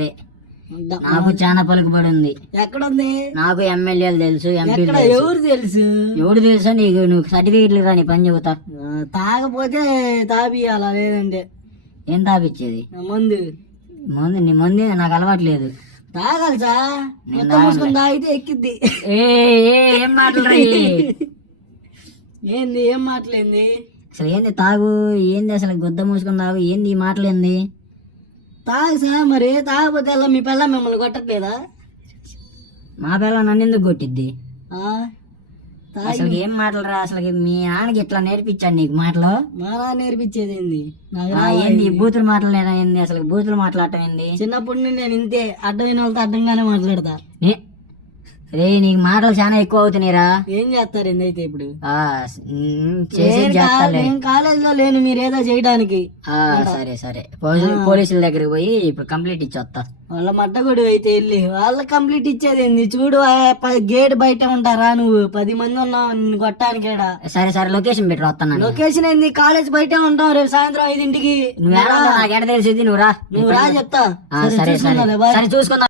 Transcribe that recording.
సరే నాకు చాలా పలుకుబడి ఉంది. ఎక్కడుంది? నాకు ఎమ్మెల్యేలు తెలుసు, ఎంపీలు తెలుసు. ఎవరు తెలుసు? ఎవడు తెలుసా నీకు? నువ్వు సర్టిఫికెట్లు రాని పని చెబుతా. తాగపోతే తాపియాలా, లేదంటే ఏం తాపిచ్చేది? మందు. నీ మంది నాకు అలవాట్లేదు. తాగాలి సార్, మొత్తం మూసుకొని తాగితే ఎక్కిద్ది. ఏం మాటలు ఏంది? ఏం మాటలేంది అసలు? ఏంది తాగు? ఏంది అసలు? గుద్ద మూసుకొని తాగు. ఏంది ఈ మాటలేంది? తాగు సార్. మరి తాగపోతే ఎలా? మీ పిల్ల మిమ్మల్ని కొట్టట్లేదా? మా పిల్ల నన్ను ఎందుకు కొట్టిద్ది? అసలు ఏం మాటలు రా? అసలు మీ నాన్నకి ఇట్లా నేర్పించాను నీకు మాటలు? మా నాన్న నేర్పించేది ఏంది? ఏంది బూతులు మాట్లాడడం ఏంది? అసలు బూతులు మాట్లాడటం ఏంది? చిన్నప్పటి నుండి నేను ఇంతే, అడ్డమైన వాళ్ళతో అడ్డంగానే మాట్లాడతా. రే నీకు మాటలు చాలా ఎక్కువ అవుతున్నాయిరా. ఏం చేస్తారు ఏందైతే ఇప్పుడు? నేను కాలేజీలో లేను, మీరు ఏదో చేయడానికి. సరే సరే, పోలీసుల దగ్గరికి పోయి ఇప్పుడు కంప్లీట్ ఇచ్చొస్తా. వాళ్ళ మట్టగొడు అయితే వెళ్ళి వాళ్ళ కంప్లీట్ ఇచ్చేది ఏంది? చూడు, గేట్ బయట ఉంటారా నువ్వు? 10 మంది ఉన్నావు నిన్ను కొట్టానికి. సరే సరే, లొకేషన్ పెట్టి వస్తాను. లొకేషన్ ఏంది? కాలేజ్ బయటే ఉంటాం రేపు సాయంత్రం 5ంటికి. నువ్వు నాకు ఎడ తెలిసింది? నువ్వు రా చెప్తా. సరే సరే చూసుకుందా.